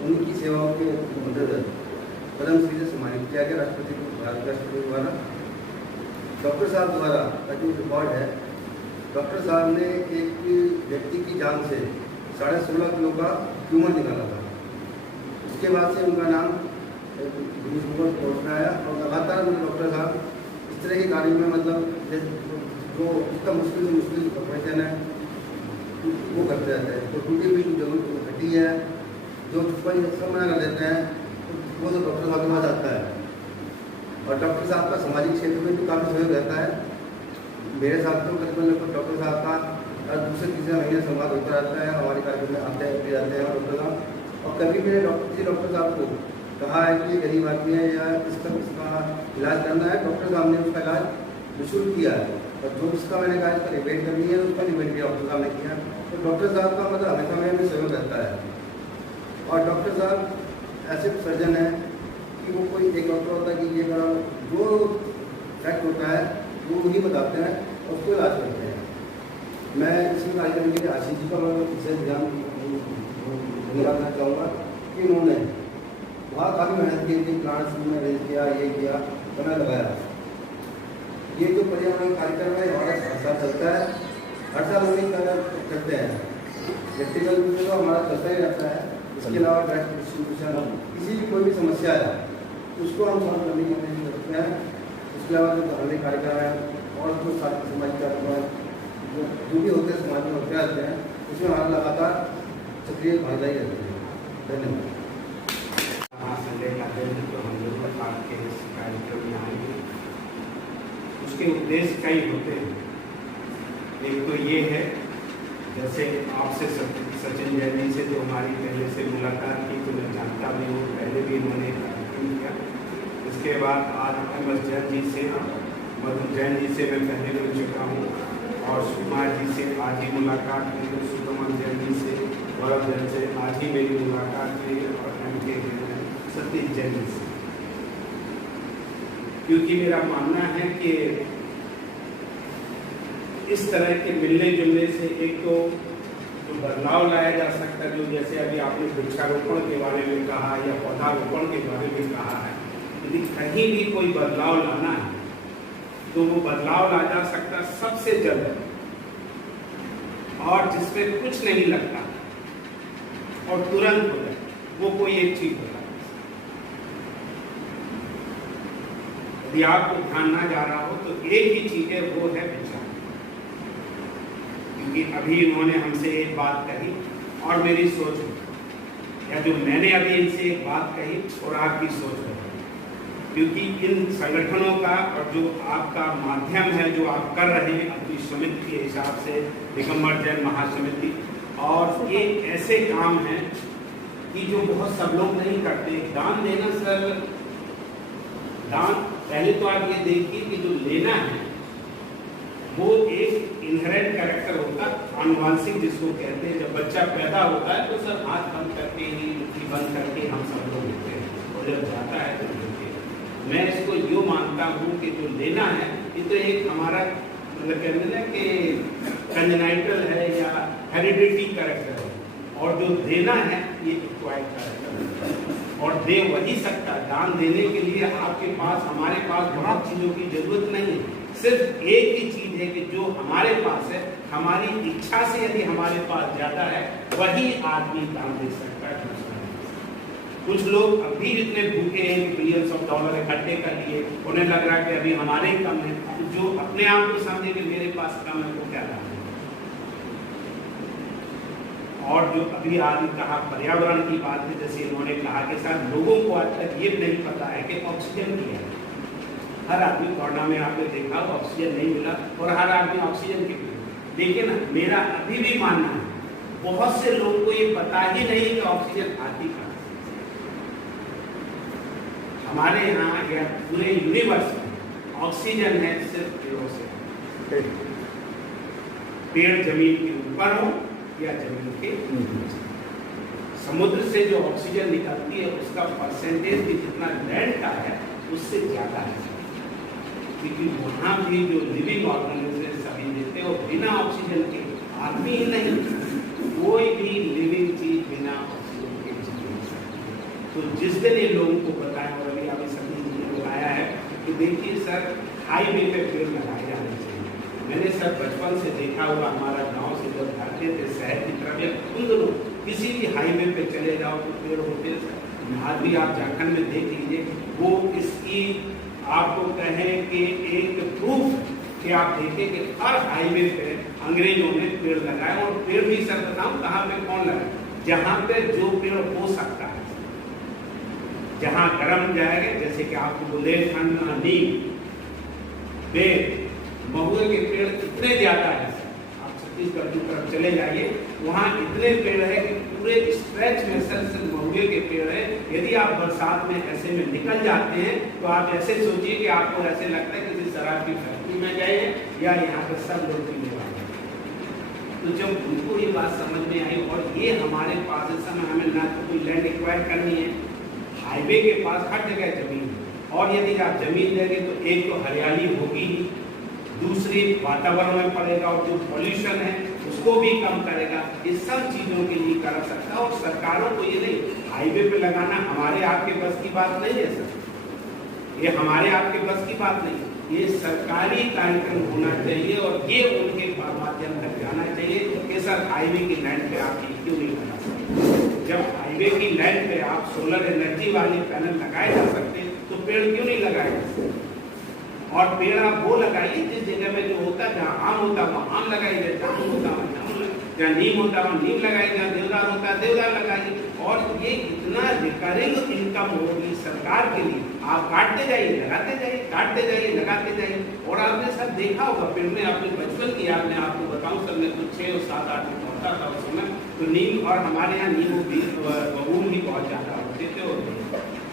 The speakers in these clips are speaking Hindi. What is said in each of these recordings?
उनकी सेवाओं के मद्देनजर पद्मश्री से सम्मानित किया गया भारत राष्ट्रपति द्वारा। डॉक्टर साहब द्वारा का जो रिकॉर्ड है, डॉक्टर साहब ने एक व्यक्ति की जान से 16.5 किलो का ट्यूमर निकाला था। उसके बाद से उनका नाम गिनीज बुक में पहुँचना आया और लगातार डॉक्टर साहब इस तरह के कार्य में मतलब जो जितना मुश्किल से मुश्किल ऑपरेशन है वो करते रहते हैं। तो टूटी हुई जो हड्डी है जो कोई सब मना कर देते हैं वो तो डॉक्टर साहब के पास आता है। और डॉक्टर साहब का सामाजिक क्षेत्र में भी काफ़ी सहयोग रहता है। मेरे साथ तो करीबन डॉक्टर साहब का दूसरे तीसरे महीने संवाद होता रहता है। हमारे कार्यक्रम में आते हैं जाते हैं डॉक्टर साहब। और कभी मैंने डॉक्टर साहब को कहा है कि गरीब आदमी है या इसका इलाज करना है, डॉक्टर साहब ने उसका इलाज निःशुल्क किया है। और जो उसका मैंने कहा इसका रिपेयर करनी है उसका रिपेयर किया डॉक्टर साहब ने किया। तो डॉक्टर साहब का मतलब हमेशा में सहयोग रहता है। और डॉक्टर साहब ऐसे सर्जन हैं कि वो कोई एक डॉक्टर होता है कि ये करो, जो फैक्ट होता है वो वही बताते हैं और उसको इलाज करते हैं। मैं इसमें कार्यक्रम के लिए आशीष जी का विशेष ध्यान धन्यवाद देना चाहूँगा कि उन्होंने वहाँ काफ़ी मेहनत की थी, प्लांट्स में अरेंज किया, ये किया, समय लगाया। ये जो पर्यावरण कार्यक्रम है हमारा हर साल चलता है, हर साल हम ही करते हैं। व्यक्तिगत रूप से तो हमारा चलता ही रहता है। इसके अलावा डायरेक्ट डिस्ट्रीब्यूशन किसी भी कोई भी समस्या है उसको हम सॉल्व करने की कोशिश करते हैं। इसके अलावा जो धार्मिक कार्यक्रम है और जो सामाजिक कार्यक्रम है जो भी होते हैं समाज में होते रहते हैं, उसमें हमारा लगातार सक्रिय भागीदारी रहती है। धन्यवाद। संडे का दिन तो हम लोग आपके इस कार्यक्रम में आएंगे। उसके उद्देश्य कई होते हैं। एक तो ये है, जैसे आपसे सचिन जैन जी से जो हमारी पहले से मुलाकात की तो मैं जानता भी हूँ, पहले भी उन्होंने कार्यक्रम किया। इसके बाद आज अहमद जैन जी से, मधु जैन जी से मैं पहले मिल चुका हूँ और सुकुमार जी से आज ही मुलाकात हुई, सुकुमार जैन जी से, गौरव जैन से आज ही मेरी मुलाकात हुई और उनके सतीश जैन जी से। क्योंकि मेरा मानना है कि इस तरह के मिलने जुलने से एक तो जो बदलाव लाया जा सकता है, जो जैसे अभी आपने वृक्षारोपण के बारे में कहा या पौधारोपण के बारे में कहा है, यदि कहीं भी कोई बदलाव लाना है तो वो बदलाव ला जा सकता सबसे जल्द और जिसमें कुछ नहीं लगता और तुरंत हो जाए, वो कोई एक चीज होता है। यदि आपको ध्यान ना जा रहा हो तो एक ही चीज है, वो है विचार। क्योंकि अभी इन्होंने हमसे एक बात कही और मेरी सोच या जो मैंने अभी इनसे एक बात कही और आपकी सोच है, क्योंकि इन संगठनों का और जो आपका माध्यम है जो आप कर रहे हैं अपनी समिति के हिसाब से, दिगंबर जैन महासमिति, और ये ऐसे काम हैं कि जो बहुत सब लोग नहीं करते। दान देना सर, दान पहले तो आप ये देखिए कि जो लेना है वो एक इनहेरेंट कैरेक्टर होता है, आनुवांशिक जिसको कहते हैं। जब बच्चा पैदा होता है तो सब हाथ बंद करके ही, मुट्ठी बंद करके हम सब लोग लेते हैं, और जब जाता है तो लेते हैं। मैं इसको यूँ मानता हूँ कि जो लेना है ये तो एक हमारा मतलब कहते हैं कि कंजेनाइटल है या हेरिडिटी कैरेक्टर है, और जो देना है ये एक्वायर्ड कैरेक्टर है। और दे वही सकता है। दान देने के लिए आपके पास, हमारे पास बहुत चीज़ों की जरूरत नहीं है, सिर्फ एक ही चीज है कि जो हमारे पास है, हमारी इच्छा से यदि हमारे पास ज्यादा है वही आदमी दान दे सकता है। कुछ लोग अभी इतने भूखे हैं कि बिलियंस ऑफ डॉलर इकट्ठे कर लिए, उन्हें लग रहा है कि अभी हमारे कम है। जो अपने आप को समझे कि मेरे पास कम है वो क्या दान है। और जो अभी आपने कहा पर्यावरण की बात है, जैसे इन्होंने कहा कि सर लोगों को आज तक ये नहीं पता है कि ऑक्सीजन क्या है। हर आदमी, कोरोना में आपने देखा ऑक्सीजन नहीं मिला और हर आदमी ऑक्सीजन के लिए, लेकिन मेरा अभी भी मानना है बहुत से लोगों को ये पता ही नहीं कि ऑक्सीजन आती कहाँ से। हमारे यहाँ या पूरे यूनिवर्स में ऑक्सीजन है सिर्फ पेड़ों से। पेड़ जमीन के ऊपर हो या जमीन के नीचे। समुद्र से जो ऑक्सीजन निकलती है उसका परसेंटेज भी जितना लैंड का है उससे ज्यादा है, क्योंकि वहाँ भी जो लिविंग ऑर्गेनिज्म सभी देते हैं वो बिना ऑक्सीजन के, आदमी ही नहीं कोई भी लिविंग चीज बिना ऑक्सीजन के जी नहीं सकती। तो जिस दिन ये लोगों को बताया, और अभी अभी सभी ने बताया है कि देखिए सर, हाईवे पे पेड़ लगाए जाने चाहिए। मैंने सर बचपन से देखा हुआ, हमारा गांव से जब जाते थे शहर की तरफ या उन दोनों किसी भी हाईवे पे चले जाओ तो पेड़ होते हैं सर। आज भी आप झारखंड में देख लीजिए, वो इसकी आपको कहें कि एक प्रूफ कि आप देखें कि हर हाईवे पे अंग्रेजों ने पेड़ लगाए, और पेड़ भी सर बताऊं कहाँ पे कौन लगाए, जहाँ पे जो पेड़ हो सकता है, जहाँ गर्म जाएगा, जैसे कि आपको बुंदेलखंड में नीम, बेर, महुए के पेड़ इतने ज्यादा है, आप छत्तीसगढ़ की तरफ चले जाइए, वहाँ इतने पेड़ है कि पूरे स्ट्रेच में सर महुए के पेड़ है। यदि आप बरसात में ऐसे में निकल जाते हैं तो आप ऐसे सोचिए कि आपको ऐसे लगता है किसी शराब की फैक्ट्री में गए हैं या यहाँ पर सब लोग पीने वाले हैं। तो जब उनको ये बात समझ में आई, और ये हमारे पास इस समय हमें ना तो कोई लैंड एक्वायर करनी है, हाईवे के पास हर जगह जमीन है, और यदि आप जमीन लेंगे तो एक तो हरियाली होगी ही, दूसरी वातावरण में पड़ेगा, और जो पॉल्यूशन है उसको भी कम करेगा। ये सब चीजों के लिए कर सकता है, और सरकारों को ये नहीं, हाईवे पे लगाना हमारे आपके बस की बात नहीं है सर, ये हमारे आपके बस की बात नहीं, ये सरकारी कार्यक्रम होना चाहिए, और ये उनके माध्यम तक जाना चाहिए कि सर हाईवे की लाइन पे आप क्यों नहीं लगा सकते। जब हाईवे की लाइन पे आप सोलर एनर्जी वाले पैनल लगाए जा सकते तो पेड़ क्यों नहीं लगाए जा सकते। और पेड़ आप वो लगाइए जिस जगह में जो होता है, जहाँ आम होता है वहाँ आम लगाइए, जहाँ जामुन होता है जामुन, जहाँ नीम होता है वहाँ नीम लगाइए, जहाँ देवदार होता है देवदार लगाइए। और ये इतना रिकरिंग इनकम होगी सरकार के लिए, आप काटते जाइए लगाते जाइए, काटते जाइए लगाते जाइए। और आपने सर देखा होगा, पेड़ में अपने बचपन की याद में आपको बताऊँ सर, मैं कुछ 6 और 7 8 में पढ़ता था उस समय, तो नीम, और हमारे यहाँ नीम भी बबूल भी बहुत ज़्यादा होते थे, और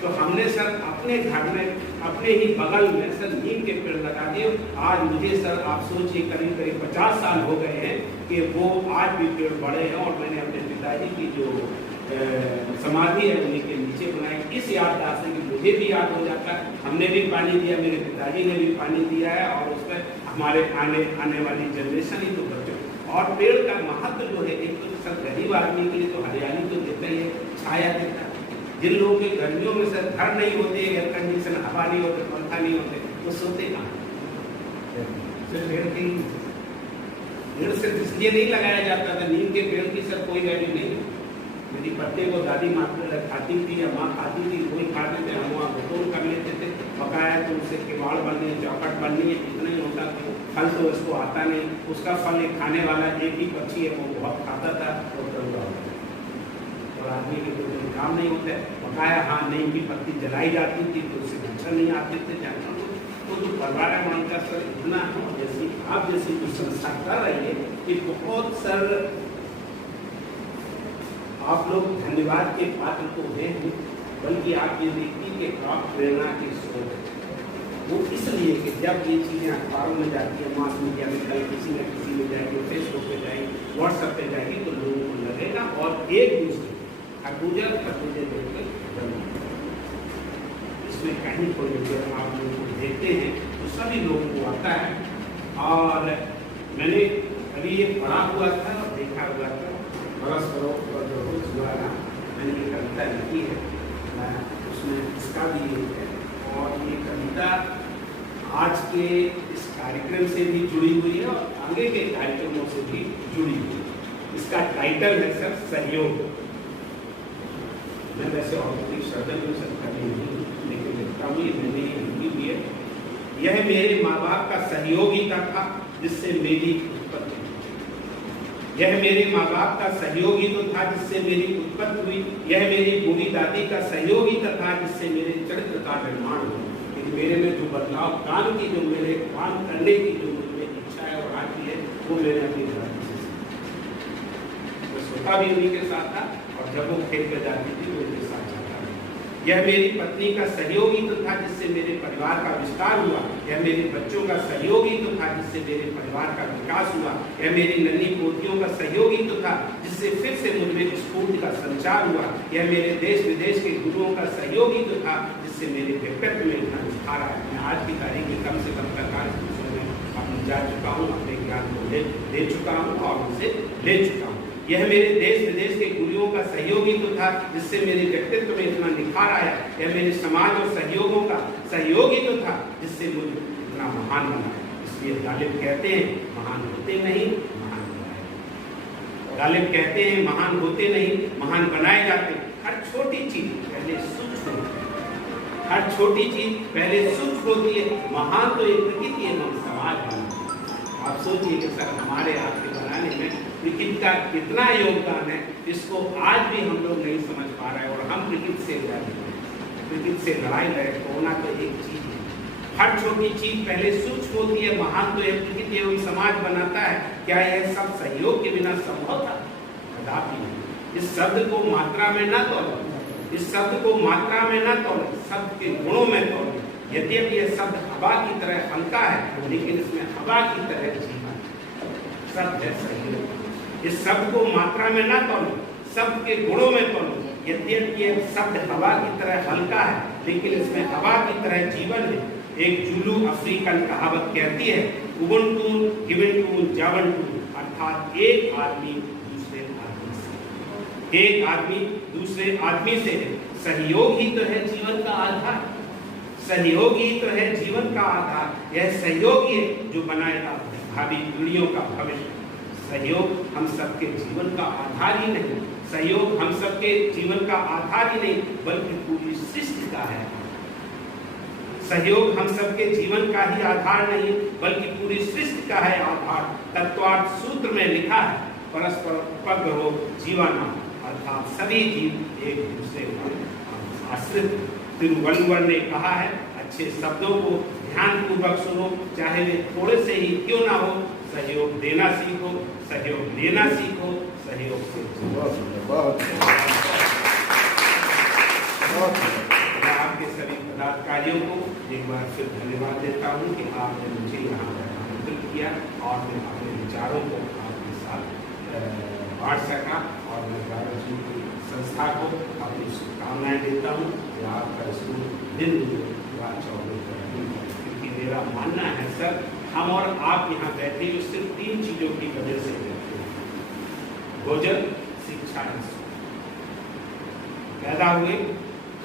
तो हमने सर अपने घर में अपने ही बगल में सर नीम के पेड़ लगा दिए। आज मुझे सर आप सोचिए करीब करीब 50 साल हो गए हैं कि वो आज भी पेड़ बड़े हैं, और मैंने अपने पिताजी की जो समाधि है उन्हीं के नीचे बनाई, इस याददाश्त से कि मुझे भी याद हो जाता है, हमने भी पानी दिया, मेरे पिताजी ने भी पानी दिया है, और उसमें हमारे आने वाली जनरेशन ही तो बच्चों। और पेड़ का महत्व जो है, एक तो सर गरीब आदमी के लिए तो हरियाली तो देता ही है, छाया देता है। जिन लोगों के गर्मियों में सर घर नहीं होते, एयर कंडीशन, हवा नहीं होते, पंखा नहीं होते, वो सोते कहाँ। पेड़ से इसलिए नहीं लगाया जाता था, नीम के पेड़ की सर कोई वैल्यू नहीं। यदि पत्ते को दादी माँ खाती थी या माँ खाती थी, कोई खाते थे, हम वहाँ घोटोल कर लेते थे, पकाया तो उससे किवाड़ बननी है, चौखट बननी है, इतना ही होता था। फल तो उसको आता नहीं, उसका फल एक खाने वाला एक ही पक्षी है, वो बहुत खाता था, और आदमी के कोई काम नहीं होता है। पकाया, हाँ, नीम की पत्ती जलाई जाती थी तो उससे मच्छर नहीं आते थे जानवर को। तो जो पर्यावरण का सर इतना जैसी आप जैसी कुछ संस्था कर रही है कि बहुत सर आप लोग धन्यवाद के पात्र तो हैं, बल्कि आप ये देखिए कि आप प्रेरणा के स्रोत हैं। वो इसलिए कि जब ये चीज़ें अखबारों में जाती है, मास मीडिया में कहीं किसी न किसी में जाएगी, फेसबुक पे जाएगी, व्हाट्सएप पे जाएगी, तो लोगों को लगेगा, और एक दूसरे खरबूजा देखकर इसमें कहीं कोई जब आप लोगों को देखते हैं तो सभी लोगों को आता है। और मैंने अभी ये पढ़ा हुआ था और देखा हुआ था, बरस द्वारा मैंने ये कविता लिखी है, उसमें इसका भी है, और ये कविता आज के इस कार्यक्रम से भी जुड़ी हुई है और आगे के कार्यक्रमों से भी जुड़ी हुई है। इसका टाइटल है सर सहयोग। मैं वैसे औद्योगिक सर्जन में सर कभी नहीं, लेकिन लिखता हूँ, ये मैंने हिंदी भी है। यह मेरे माँ बाप का सहयोगिता था जिससे मेरी उत्पत्ति हुई। यह मेरे माँ बाप का सहयोगी तो था जिससे मेरी उत्पत्ति हुई। यह मेरी बूढ़ी दादी का सहयोगी था जिससे मेरे चरित्र का निर्माण हुआ। मेरे में जो बदलाव, काम की जो मेरे काम करने की जो मेरी इच्छा है और आती है, वो मैंने अपनी दादी से सीखी। मैं सोता भी उन्हीं के साथ था, और जब वो खेत पे जाती थी तो उनके साथ जाता था। यह मेरी पत्नी का सहयोगी तो था जिससे मेरे परिवार का विस्तार हुआ। यह मेरे बच्चों का सहयोगी तो था जिससे मेरे परिवार का विकास हुआ। यह मेरी नन्ही पोतियों का सहयोगी तो था जिससे फिर से मुझमें स्फूर्ति का संचार हुआ। यह मेरे देश विदेश के गुरुओं का सहयोगी तो था जिससे मेरे व्यक्तित्व में इतना निखार आया। मैं आज की तारीख में कम से कम सरकार में अपनी जा चुका हूँ, अपने ज्ञान को ले चुका हूँ और उनसे ले चुका हूँ। यह मेरे देश विदेश के गुरुओं का सहयोग ही तो था जिससे मेरे व्यक्तित्व में इतना निखार आया। यह मेरे समाज और सहयोगों का सहयोग ही तो था जिससे मुझे इतना महान बना। इसलिए गालिब कहते हैं महान होते नहीं, महान बनाए। गालिब कहते हैं महान होते नहीं, महान बनाए जाते। हर छोटी चीज पहले सूक्ष्म होती है, हर छोटी चीज पहले सूक्ष्म होती है। महान तो एक प्रकृति एवं समाज बनाती है। आप सोचिए कि सर हमारे आपके बनाने में प्रकृति का कितना योगदान है, इसको आज भी हम लोग नहीं समझ पा रहे हैं और हम प्रकृति से लड़ाई लड़े। कोरोना तो एक चीज है, हर छोटी चीज पहले सूक्ष्म होती है। महान तो यह प्रकृति एवं समाज बनाता है। क्या यह सब सहयोग के बिना संभव था? कदापि नहीं। इस शब्द को मात्रा में न तोलो, इस शब्द को मात्रा में न तोलो, शब्द के गुणों में तोलो। यद्यपि यह शब्द हवा की तरह हल्का है, लेकिन इसमें हवा की तरह जीवन शब्द है सहयोग। इस शब्द को मात्रा में न तोलो, शब्द के गुणों में तोलो। यद्यपि यह शब्द हवा की तरह हल्का है, लेकिन इसमें हवा की तरह जीवन है। एक जूलू अफ्रीकन कहावत कहती है, उबुंटू गिवेंटू जावंटू, अर्थात एक आदमी दूसरे आदमी से, एक आदमी दूसरे आदमी से है। सहयोग ही तो है जीवन का आधार, सहयोग ही तो है जीवन का आधार। यह सहयोग ही है जो बनाएगा भावी पीढ़ियों का भविष्य। सहयोग हम सबके जीवन का आधार ही नहीं, सहयोग हम सबके जीवन का आधार ही नहीं, बल्कि पूरी सृष्टि का है। सहयोग हम सबके जीवन का ही आधार नहीं, बल्कि पूरी सृष्टि का है आधार। तत्वार्थ सूत्र में लिखा है, परस्पर उपग्रहो जीवाना, अर्थात सभी जीव एक दूसरे पर आश्रित। तिरुवल्लुवर ने कहा है, अच्छे शब्दों को ध्यानपूर्वक सुनो, चाहे वे थोड़े से ही क्यों ना हो। सहयोग देना सीखो, सहयोग लेना सीखो, सहयोग से मैं आपके सभी पदाधिकारियों को एक बार फिर धन्यवाद देता हूँ कि आपने मुझे यहाँ पर आमंत्रित किया और मैं अपने विचारों को आपके साथ बांट सका। और मैं भारत की संस्था को अपनी शुभकामनाएं देता हूँ कि आपका स्कूल दिन क्योंकि मेरा मानना है सर, हम और आप यहाँ बैठे हुए सिर्फ 3 चीजों की वजह से बैठे हैं, भोजन, शिक्षा, पैदा हुए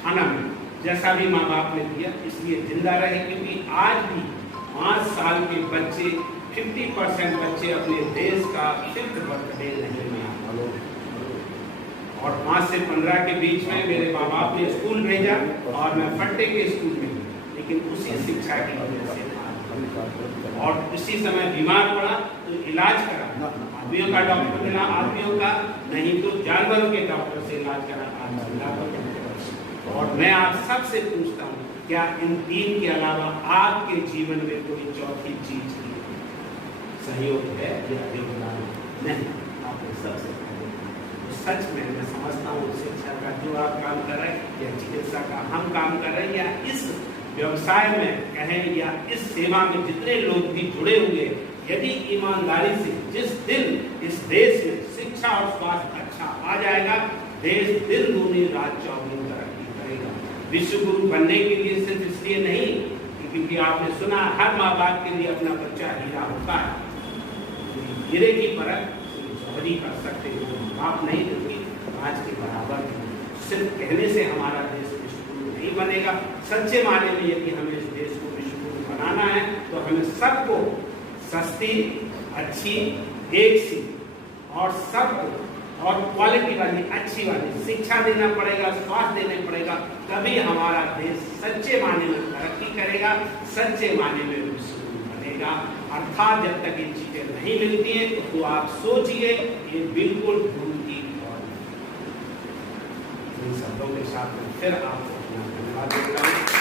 खाना में जैसा भी माँ बाप ने दिया, इसलिए जिंदा रहे। क्योंकि आज भी 5 साल के बच्चे 50% बच्चे अपने देश का 5th बर्थडे नहीं मनाते और 5 से 15 के बीच में मेरे माँ बाप ने स्कूल भेजा और मैं फट्टे के स्कूल में, लेकिन उसी शिक्षा की वजह से और उसी समय बीमार पड़ा तो इलाज करा, आदमियों का डॉक्टर मिला, आदमियों का नहीं तो जानवरों के डॉक्टर से इलाज करा। और मैं आप सबसे पूछता हूँ, क्या इन 3 के अलावा आपके जीवन में कोई चौथी चीज है? सहयोग है या योगदान? नहीं, आपने सबसे तो सच में मैं समझता हूँ शिक्षा का जो आप काम कर रहे हैं या चिकित्सा का हम काम कर रहे हैं या इस व्यवसाय में कहें या इस सेवा में जितने लोग भी जुड़े हुए, यदि ईमानदारी से जिस दिन इस देश में शिक्षा और स्वास्थ्य अच्छा आ जाएगा, देश दिन दूनी रात चौगुनी तरक्की करेगा। विश्व गुरु बनने के लिए सिर्फ इसलिए नहीं क्योंकि आपने सुना हर माँ बाप के लिए अपना बच्चा हीरा होता है, हीरे की परख जौहरी कर सकते हो, आप नहीं देती आज के बराबर। सिर्फ कहने से हमारा देश विश्व गुरु नहीं बनेगा। सच्चे मायने में यदि हमें इस देश को विश्व गुरु बनाना है तो हमें सबको सस्ती, अच्छी, एक सी और सब और क्वालिटी वाली अच्छी वाली शिक्षा देना पड़ेगा, स्वास्थ्य देना पड़ेगा, तभी हमारा देश सच्चे मायने में तरक्की करेगा, सच्चे मायने में विश्व गुरु बनेगा। अर्थात जब तक ये चीजें नहीं मिलती हैं तो आप सोचिए ये बिल्कुल भूल की और इन शब्दों के साथ फिर आपको अपना धन्यवाद देता हूँ।